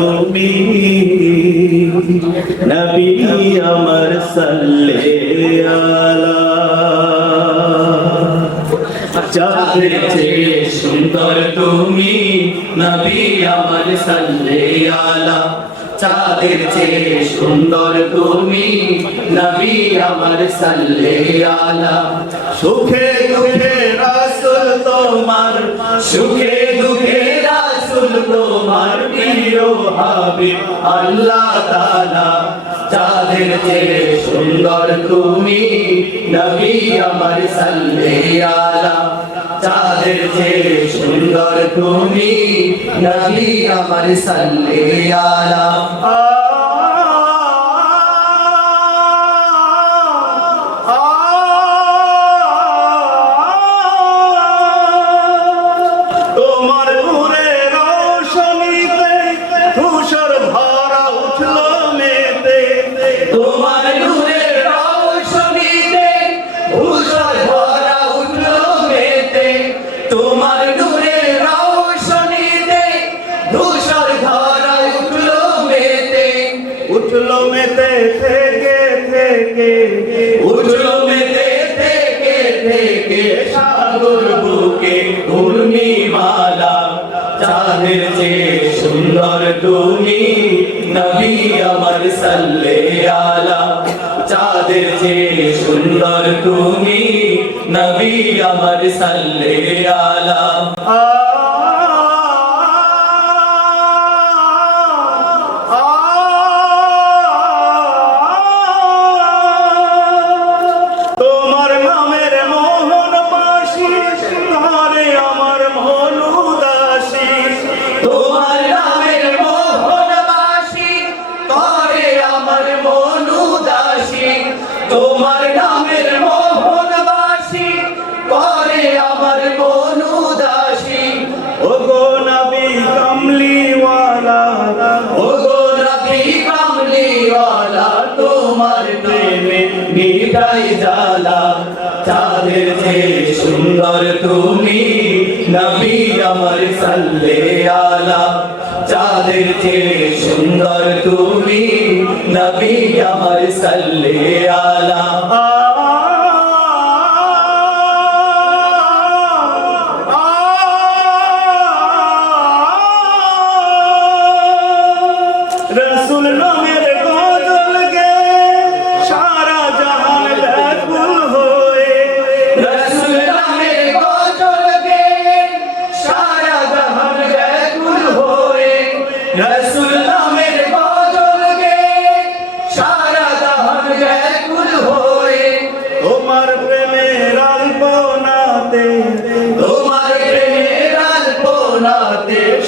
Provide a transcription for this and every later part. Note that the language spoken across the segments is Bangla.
তুমি নবী আমার সাল্লে আলা। চেয়ে সুন্দর তুমি নবী আমার সাল্লে আলা। চাঁদের চেয়ে সুন্দর তুমি নবী আমার সাল্লে আলা। সুখে দুঃখে রাসুল তোমার, সুখে দুঃখে তোমার প্রিয় হাবিব আল্লাহ তাআলা চাঁদের চেয়ে সুন্দর তুমি, নবী আমার সাল্লে আলা। চাঁদের চেয়ে সুন্দর তুমি, নবী আমার সাল্লে থেকে থেকে উঠল মেতে থেকে থেকে সাগর বুকে ঘূর্ণিমালা চাঁদের চেয়ে সুন্দর তুমি নবী আমার সাল্লে আলা। চাঁদের চেয়ে সুন্দর তুমি নবী আমার সাল্লে আলা। তোমার নামের মোহন বাসি করে আমার মন উদাসী ও গো নবী কমলিওয়ালা ও গো নবী কমলিওয়ালা তোমার প্রেমে নিতাই জালা চাঁদের যে সুন্দর তুমি নবী আমার সাল্লে আলা। চাঁদের চেয়ে সুন্দর তুমি নবী আমার সাল্লে আলা রসুল নামের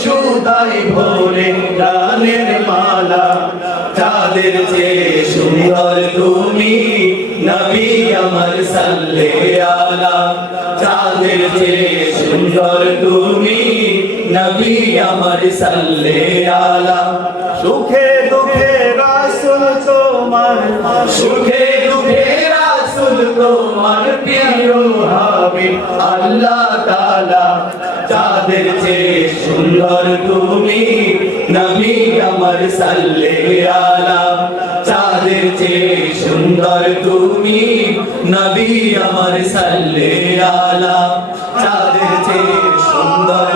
সুদাই ভোরে গানের মালা চাঁদের যে সুন্দর তুমি নবী আমার সাল্লে আলা। চাঁদের যে সুন্দর তুমি নবী আমার সাল্লে আলা। সুখে দুঃখে রাসুল তোমার সুখে দুঃখে রাসুল তোমার প্রিয় হাবিব। আল্লাহ তাআলা চাঁদের চেয়ে সুন্দর তুমি নবী আমার সাল্লে আলা। চাঁদের চেয়ে সুন্দর তুমি নবী আমার সাল্লে আলা। চাঁদের চেয়ে সুন্দর